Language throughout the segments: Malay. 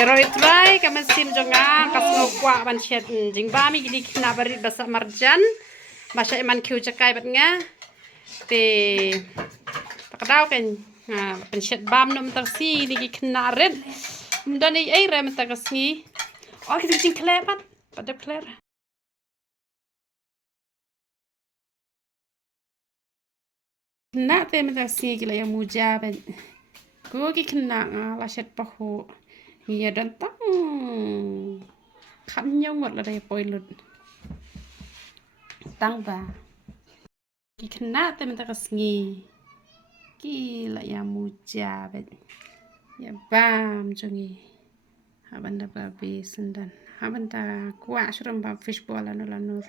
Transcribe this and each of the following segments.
Pero itry ka mesin jonga kas ngokwa ban shet jingbam gidi khynnah barit basa marjan basa iman khiu chakai bat nga te takdaw ken pen shet bam nom tak si ligi khynnah red mdani ai rem tak asngi oh ki jing klepat pada kler khynnah te men tak si gila ya muja ben ko ki khynnah la shet pahu ya dan tang khăn nhau ngọt là đây bôi lụt tăng và cái khynnah tem ta kasngi ki la ya muja bet ya bam jongi habanda babi sendan habanda kuah suram ba fish ball lanu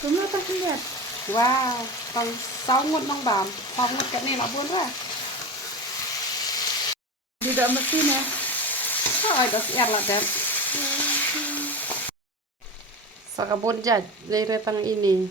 Kumlo ta lihat. Wow, tong saungut nong bam. Saungut kat ni labun lah. Tidak mesin ya. Oh, ada siar lah dan. Sakabun jad dari tang ini.